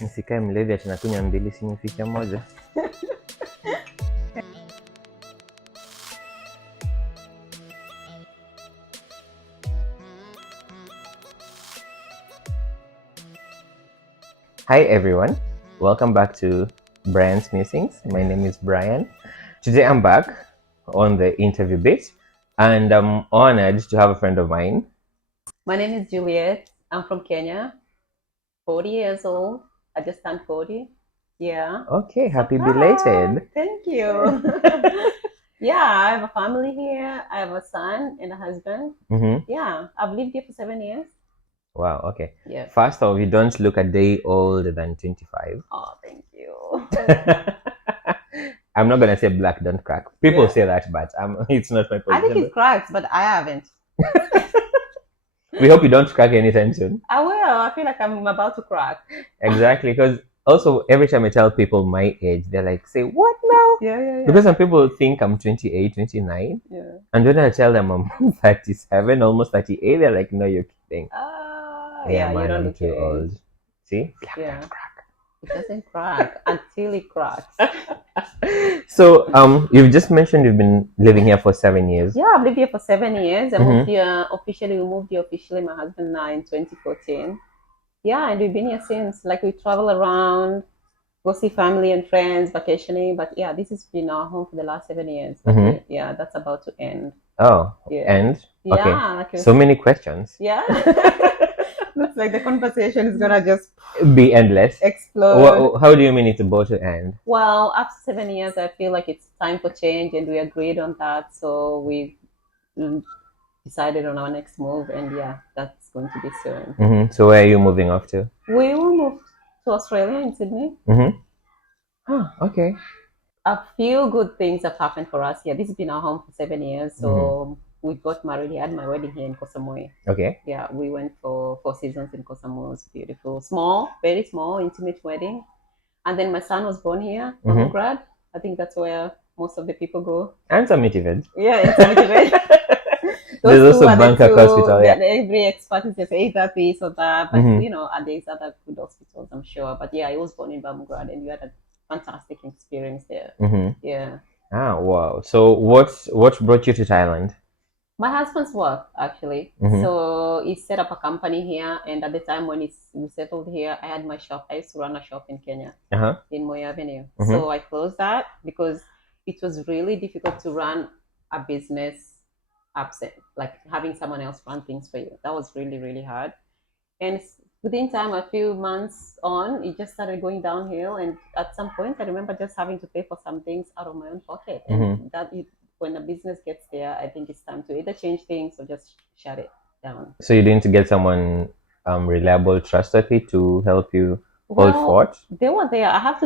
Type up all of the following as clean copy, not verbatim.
Nisikae mlevi ati nakunywa mbili sinifike moja. Hi everyone, welcome back to Brian's Musings. My name is Brian. Today I'm back on the interview bit and I'm honored to have a friend of mine. My name is Juliet. I'm from Kenya, 40 years old. I just turned 40. Yeah. Okay, happy Surprise! belated. Thank you. Yeah, I have a family here. I have a son and a husband. Yeah, I've lived here for 7 years. Wow, okay. Yeah. First off, you don't look a day older than 25. Oh, thank you. I'm not gonna say black don't crack. People Yeah. say that, but it's not my I think position. it cracks, but I haven't. We hope you don't crack anytime soon. I will. I feel like I'm about to crack. Exactly, because also every time I tell people my age, they're like, say, what now? Yeah. Because some people think I'm 28, 29. Yeah. And when I tell them I'm 37, almost 38, they're like, no, you're kidding. Yeah, man, you don't I'm look too your age. old. See? Yeah. It doesn't crack until it cracks. So, you've just mentioned you've been living here for 7 years. Yeah, I've lived here for 7 years. I moved here officially. We moved here officially, my husband and I, in 2014. Yeah, and we've been here since. Like we travel around, go see family and friends, vacationing. But yeah, this has been our home for the last 7 years. But yeah, that's about to end. Oh, Yeah. and? Okay. Yeah, like So many questions. yeah. Looks like the conversation is gonna just Be endless. explode. How do you mean it's about to end? Well, after 7 years, I feel like it's time for change, and we agreed on that. So we decided on our next move, and yeah, that's going to be soon. So where are you moving off to? We will move to Australia in Sydney. Oh, okay. A few good things have happened for us here. This has been our home for 7 years, so we got married. I had my wedding here in Koh Samui. Okay. Yeah, we went for 4 seasons in Koh Samui. It was beautiful, small, very small, intimate wedding. And then my son was born here, Grad. I think that's where most of the people go. And Summit event. Yeah, in Summit event. There's also Bangkok Hospital. Yeah. Every expert is just either this or that, but you know, and there's other good hospitals, I'm sure. But yeah, I was born in Grad, and we had a fantastic experience there. Yeah. Ah, wow. So what brought you to Thailand? My husband's work, actually. So he set up a company here, and at the time when we settled here, I had my shop. I used to run a shop in Kenya, in Moy Avenue. So I closed that because it was really difficult to run a business absent, like having someone else run things for you. That was really, really hard. And within time, a few months on, it just started going downhill. And at some point, I remember just having to pay for some things out of my own pocket. And when a business gets there, I think it's time to either change things or just shut it down. So you didn't get someone reliable, trustworthy to help you hold fort? They were there. I have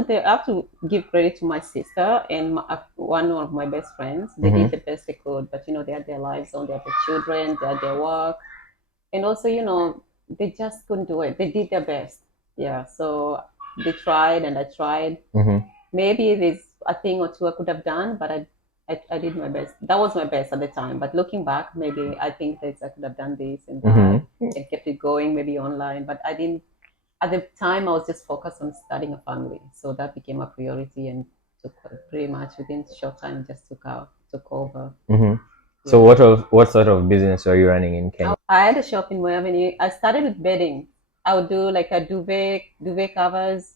to give credit to my sister and one of my best friends. They did the best they could, but you know, they had their lives on, they had their children, they had their work, and also, you know, they just couldn't do it. They did their best. Yeah, so they tried and I tried. Maybe there's a thing or two I could have done, but I did my best. That was my best at the time. But looking back, maybe I think that I could have done this and that and kept it going, maybe online. But I didn't. At the time, I was just focused on starting a family, so that became a priority, and took pretty much within a short time just took over. So what sort of business are you running in Kenya? I had a shop in Moy Avenue. I started with bedding. I would do like a duvet covers,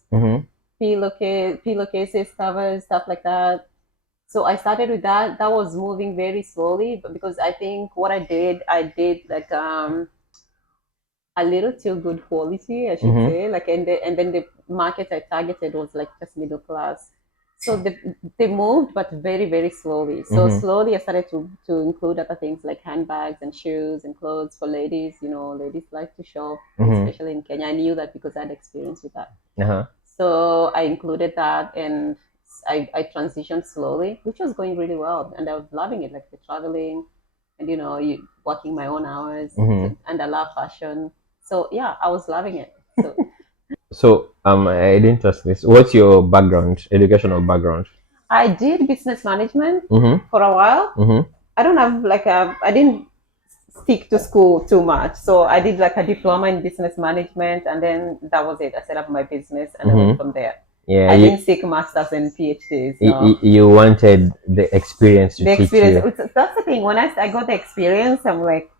pillowcases covers, stuff like that. So I started with that. That was moving very slowly, but because I think what I did like a little too good quality, I should say. Like and then the market I targeted was like just middle class. So they moved, but very, very slowly. So slowly I started to include other things like handbags and shoes and clothes for ladies. You know, ladies like to shop, especially in Kenya. I knew that because I had experience with that. So I included that, and I transitioned slowly, which was going really well. And I was loving it, like the traveling and, you know, working my own hours. And I love fashion. So yeah, I was loving it. So I didn't trust this. What's your background, educational background? I did business management for a while. I don't have like I didn't stick to school too much. So I did like a diploma in business management, and then that was it. I set up my business, and I went Mm-hmm. from there. Yeah, I didn't seek masters and PhDs. No, you wanted the experience to the teach experience. you. That's the thing. When I got the experience, I'm like,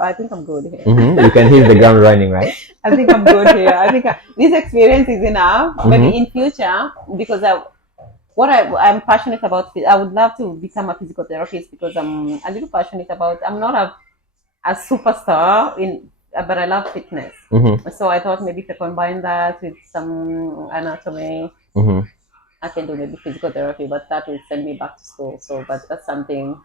I think I'm good here. You can hit the ground running, right? I think I'm good here. I think this experience is enough. Maybe Mm-hmm. in future, because I'm passionate about. I would love to become a physical therapist because I'm a little passionate about. I'm not a superstar in, but I love fitness. Mm-hmm. So I thought maybe if I combine that with some anatomy, Mm-hmm. I can do maybe physical therapy, but that will send me back to school. So, but that's something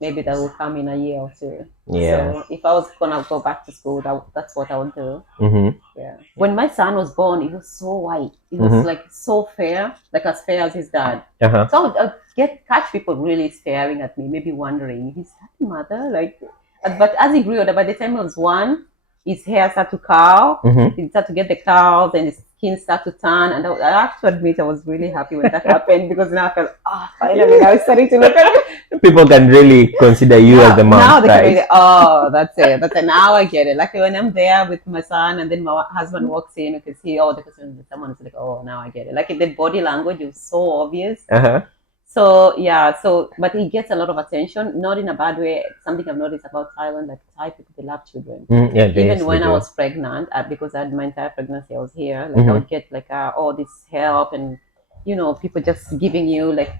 maybe that will come in a year or two. Yeah. So if I was gonna go back to school, that's what I would do. Mm-hmm. Yeah. When my son was born, he was so white. He was Mm-hmm. like so fair, like as fair as his dad. Uh-huh. So I'd catch people really staring at me, maybe wondering, is that your mother? Like, but as he grew older, by the time he was one, his hair started to curl. Mm-hmm. He started to get the curls, and his skin started to turn. And I have to admit, I was really happy when that happened because now I felt, finally, now it's starting to look at me. People can really consider you as the mom, Now they can right? really, that's it. That's it. Now I get it. Like when I'm there with my son, and then my husband walks in, you can see, the person, someone is like, now I get it. Like the body language is so obvious. Uh-huh. So yeah, but he gets a lot of attention, not in a bad way. Something I've noticed about Thailand, like Thai people, they love children. Yeah, Even when they I do. was pregnant, because I had my entire pregnancy, I was here. Like I Mm-hmm. would get like all this help, and people just giving you like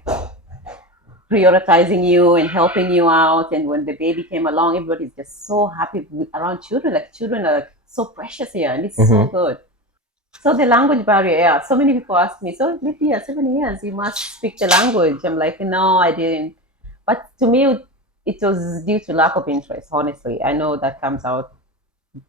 prioritizing you and helping you out. And when the baby came along, everybody's just so happy around children. Like children are like so precious here, and it's so Mm-hmm. good. So the language barrier, yeah. So many people ask me, so Lydia, 7 years, you must speak the language. I'm like, no, I didn't. But to me, it was due to lack of interest, honestly. I know that comes out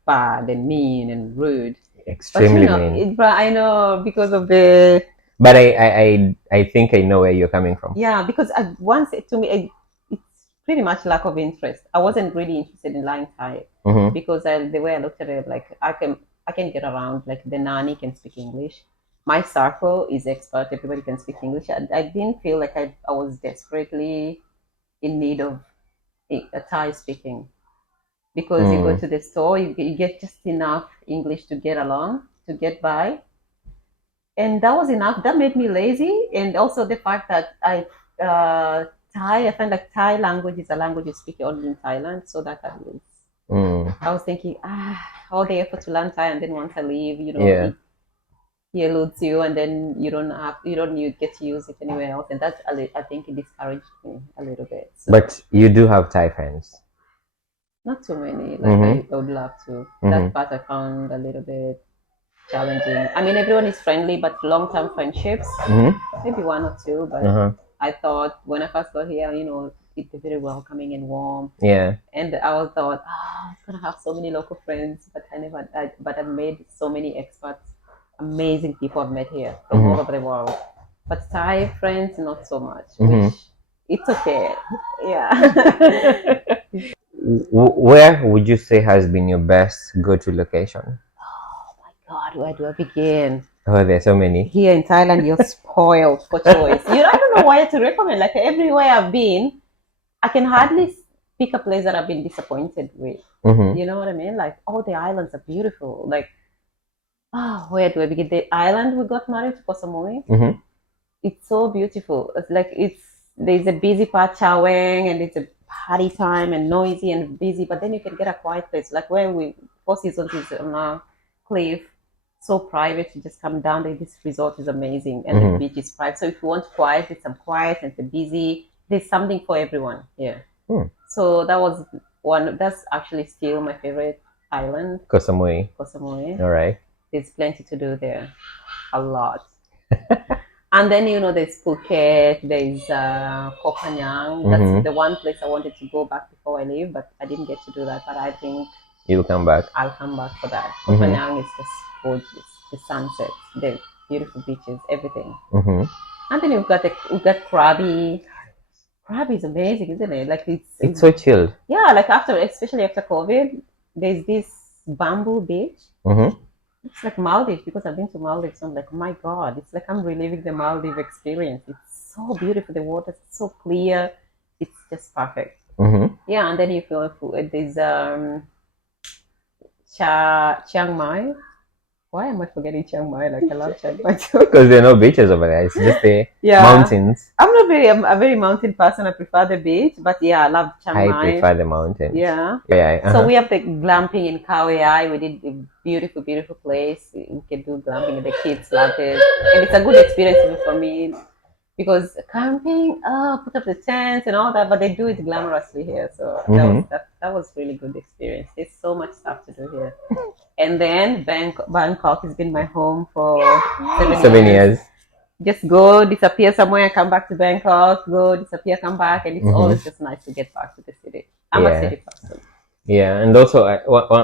bad and mean and rude. But Extremely mean. I know because of the, But I think I know where you're coming from. yeah, because once to me, it's pretty much lack of interest. I wasn't really interested in learning Thai Mm-hmm. because the way I looked at it, like I can get around. Like the nanny can speak English. My circle is expert. Everybody can speak English. I didn't feel like I was desperately in need of a Thai speaking because you go Mm. to the store, you get just enough English to get along, to get by, and that was enough. That made me lazy, and also the fact that I find like Thai language is a language you speak only in Thailand, so that I was thinking, all the effort to learn Thai, and then once I leave, Yeah. he eludes you, and then you get to use it anywhere else, and that's I think it discouraged me a little bit. So But you do have Thai friends. not too many. Like Mm-hmm. I would love to. Mm-hmm. That part I found a little bit challenging. I mean, everyone is friendly, but long-term friendships, Mm-hmm. maybe one or two. But Uh-huh. I thought when I first got here, it's very welcoming and warm. Yeah. And I thought, it's gonna have so many local friends, but but I've made so many expats, amazing people I've met here from all over the world. But Thai friends, not so much. Mhm. Which it's okay. Yeah. Where would you say has been your best go-to location? God, where do I begin? Oh, there's so many. Here in Thailand, you're spoiled for choice. I don't know why to recommend. Like everywhere I've been, I can hardly pick a place that I've been disappointed with. Mm-hmm. You know what I mean? Like all the islands are beautiful. Like, where do I begin? The island we got married to, Koh Samui. Mm-hmm. It's so beautiful. It's like there's a busy part Chaweng, and it's a party time and noisy and busy, but then you can get a quiet place. Like where Four Seasons is on a cliff, so private. You just come down there. This resort is amazing, and the beach is private. So if you want quiet, it's some quiet and it's busy. There's something for everyone here. So that was one. That's actually still my favorite island, Koh Samui. Koh Samui. All right. There's plenty to do there, a lot. And then there's Phuket, there's Koh Phangan. That's the one place I wanted to go back before I leave, but I didn't get to do that. But I think You'll come back. I'll come back for that. Koh Phangan is just gorgeous. The sunset, the beautiful beaches, everything. And then we've got Krabi. Krabi is amazing, isn't it? Like It's so chilled. yeah, like especially after COVID, there's this bamboo beach. It's like Maldives because I've been to Maldives. So I'm like, oh my God, it's like I'm reliving the Maldives experience. It's so beautiful. The water's so clear. It's just perfect. Yeah, and then you feel there's Chiang Mai. Why am I forgetting Chiang Mai? Like I love Chiang Mai too. Because there are no beaches over there. It's just the Yeah, mountains. I'm a very mountain person. I prefer the beach, but yeah, I love Chiang I Mai. prefer the mountains. Yeah. Yeah. So we have the glamping in Kauai. We did a beautiful, beautiful place. We can do glamping, and the kids love it, and it's a good experience even for me because camping, put up the tents and all that, but they do it glamorously here. So that was really good experience. There's so much stuff to do here. And then Bangkok has been my home for 7 years. 7 years. Just go, disappear somewhere, come back to Bangkok, go, disappear, come back, and it's always just nice to get back to the city. I'm a Yeah. city person. Yeah, and also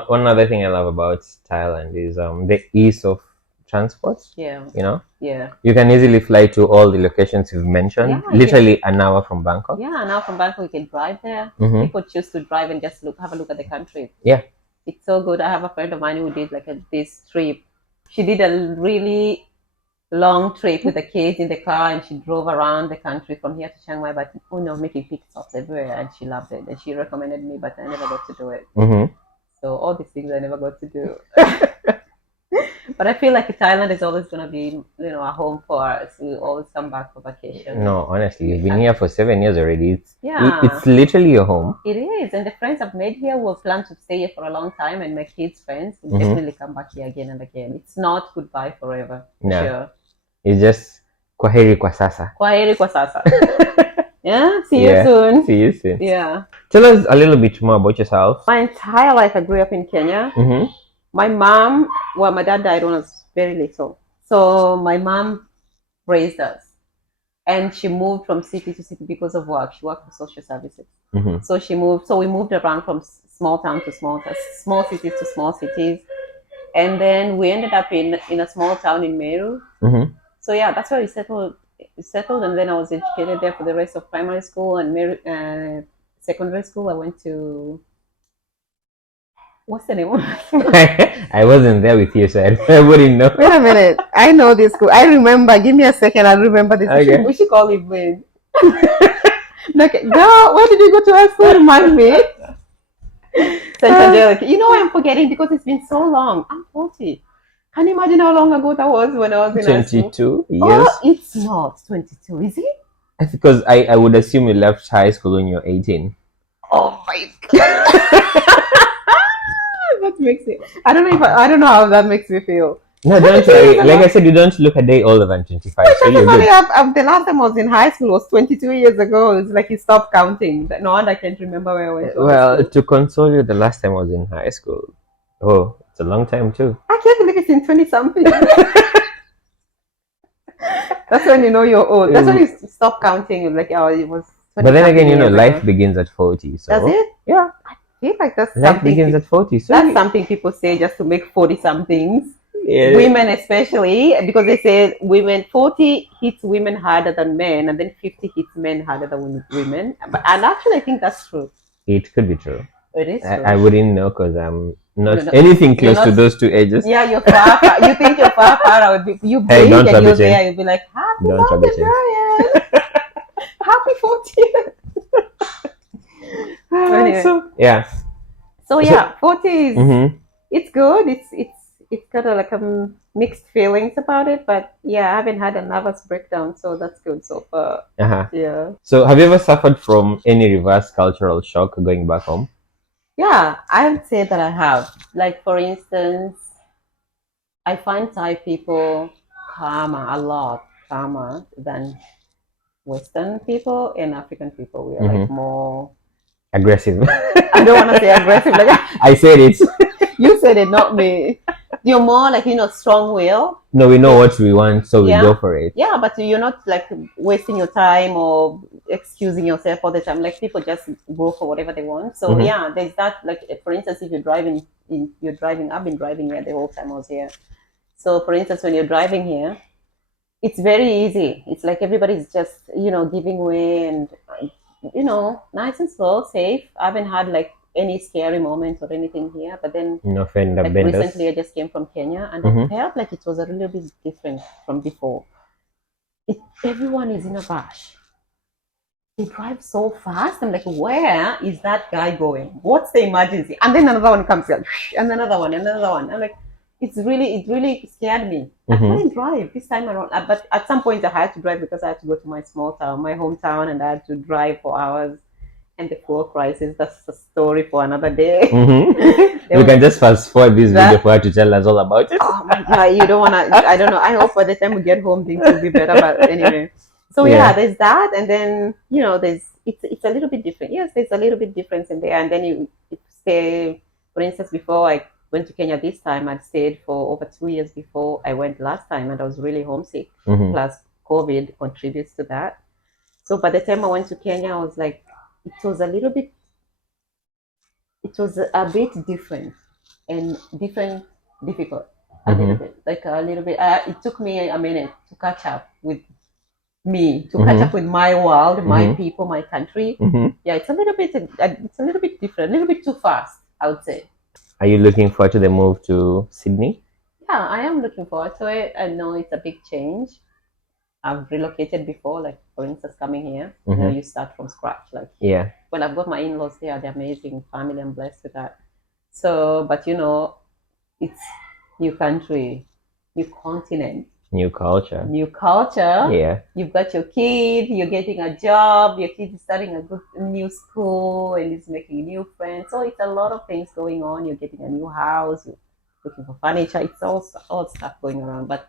one other thing I love about Thailand is the ease of transport. Yeah, Yeah, you can easily fly to all the locations you've mentioned. Yeah, Literally an hour from Bangkok. yeah. Now from Bangkok, you can drive there. People choose to drive and just have a look at the country. Yeah. It's so good. I have a friend of mine who did like this trip. She did a really long trip with the kids in the car, and she drove around the country from here to Chiang Mai, but making pit stops everywhere, and she loved it. And she recommended me, but I never got to do it. So all these things I never got to do. But I feel like Thailand is always going to be, a home for us. We always come back for vacation. No, honestly, you've been here for 7 years already. Yeah. It's literally your home. It is, and the friends I've made here will plan to stay here for a long time, and my kids' friends will definitely come back here again and again. It's not goodbye forever. No. Sure. It's just kwaheri kwa sasa. Kwaheri kwa sasa. Yeah, see you soon. See you soon. Yeah. Tell us a little bit more about yourself. My entire life, I grew up in Kenya. My mom, my dad died when I was very little. So my mom raised us. And she moved from city to city because of work. She worked for social services. So we moved around from small town to small cities to small cities. And then we ended up in a small town in Meru. So yeah, that's where we settled. And then I was educated there for the rest of primary school and secondary school. I went to, what's the name? I wasn't there with you, so I wouldn't know. Wait a minute. I know this school. I remember. Give me a second. I'll remember this. Okay. We should call it Wayne. Okay. Girl, where did you go to high school? Remind me. St. Angelica. You know I'm forgetting because it's been so long. I'm 40. Can you imagine how long ago that was when I was in high school? 22 years? Oh, it's not 22, is it? That's because I would assume you left high school when you're 18. Oh my god. That makes it. I don't know how that makes me feel. No, don't worry. Like I said, you don't look a day older than 25. So you're good. The last time I was in high school was 22 years ago. It's like you stopped counting. No wonder I can't remember where I went. Well, to console you, the last time I was in high school. Oh, it's a long time too. I can't believe it's in 20 something. That's when you know you're old. That's when you stop counting. Like, oh, it was. But then again, life begins at 40. So does it? Yeah. I feel like that's life begins at 40. So that's something people say just to make 40 somethings. Yeah. Women especially, because they say 40 hits women harder than men, and then 50 hits men harder than women. And actually, I think that's true. It could be true. It is true. I wouldn't know because I'm not anything close to those two ages. Yeah, you're far. You think you're far out. You blink don't and you're there. You'll be like, happy birthday, Brian. Happy 40th. Anyway. So yeah, 40 is it's good. It's kind of like mixed feelings about it, but yeah, I haven't had a nervous breakdown, so that's good so far. Yeah. So have you ever suffered from any reverse cultural shock going back home? Yeah, I would say that I have. Like, for instance, I find Thai people a lot calmer than Western people and African people. We are like more aggressive. I don't want to say aggressive. Like I said it. You said it, not me. You're more like, strong will. No, we know what we want, so we go for it. Yeah, but you're not like wasting your time or excusing yourself all the time. Like, people just go for whatever they want. So yeah, there's that. Like, for instance, if you're driving, I've been driving here the whole time I was here. So for instance, when you're driving here, it's very easy. It's like everybody's just, giving way and, nice and slow, safe. I haven't had like any scary moments or anything here, but then recently I just came from Kenya and I felt like it was a little bit different from before. Everyone is in a rush. He drives so fast. I'm like, where is that guy going? What's the emergency? And then another one comes out, and another one, and another one. I'm like, it really scared me. I Mm-hmm. couldn't drive this time around. But at some point, I had to drive because I had to go to my small town, my hometown, and I had to drive for hours. And the fuel crisis, that's a story for another day. Mm-hmm. There We was can just fast forward this video that. for her to tell us all about it. Oh my god, you don't wanna. I don't know. I hope by the time we get home, things will be better. But anyway, so yeah, Yeah. there's that, and then there's it's a little bit different. Yes, there's a little bit difference in there, and then you stay. For instance, before I went to Kenya this time, I'd stayed for over 2 years before I went last time, and I was really homesick. Mm-hmm. Plus, COVID contributes to that. So by the time I went to Kenya, I was like, it was a little bit, it was a bit different and difficult, a little Mm-hmm. bit, like a little bit. It took me a minute to catch up with me, to catch up Mm-hmm. with my world, my Mm-hmm. people, my country. Mm-hmm. Yeah, it's a little bit different, a little bit too fast, I would say. Are you looking forward to the move to Sydney? Yeah, I am looking forward to it. I know it's a big change. I've relocated before, like for instance, coming here, Mm-hmm. you start from scratch. Like Yeah. when I've got my in-laws there, they're amazing family. I'm blessed with that. So, but it's new country, new continent, New culture. new culture. Yeah. You've got your kid, you're getting a job, your kid is starting a good new school and is making new friends. So it's a lot of things going on. You're getting a new house, you're looking for furniture. It's all stuff going around. But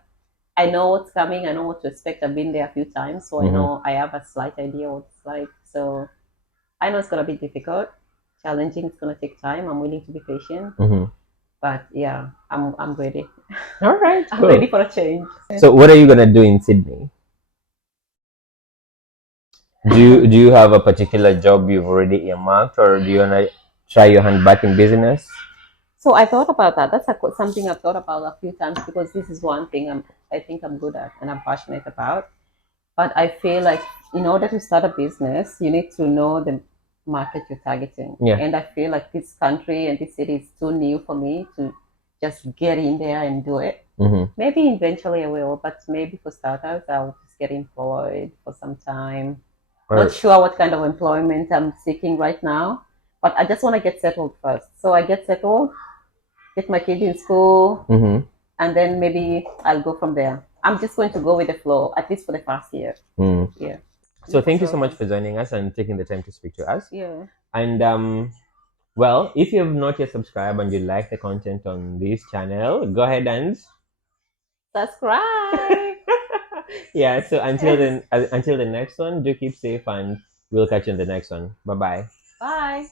I know what's coming. I know what to expect. I've been there a few times, so I Mm-hmm. know I have a slight idea what it's like. So I know it's gonna be difficult, challenging. It's gonna take time. I'm willing to be patient. Mm-hmm. But yeah, I'm ready. All right. I'm Cool. ready for a change. So, what are you gonna do in Sydney? Do you have a particular job you've already earmarked, or do you wanna try your hand back in business? So I thought about that. That's something I've thought about a few times because this is one thing I think I'm good at and I'm passionate about. But I feel like in order to start a business, you need to know the market you're targeting. Yeah. And I feel like this country and this city is too new for me to just get in there and do it. Mm-hmm. Maybe eventually I will, but maybe for starters, I'll just get employed for some time. Or Not sure what kind of employment I'm seeking right now, but I just want to get settled first. So I get settled, get my kid in school, mm-hmm. and then maybe I'll go from there. I'm just going to go with the flow, at least for the first year. Mm. Yeah. So thank you so much for joining us and taking the time to speak to us. Yeah. And well, if you have not yet subscribed and you like the content on this channel, go ahead and Subscribe. yeah. So until the next one, do keep safe and we'll catch you in the next one. Bye bye. Bye.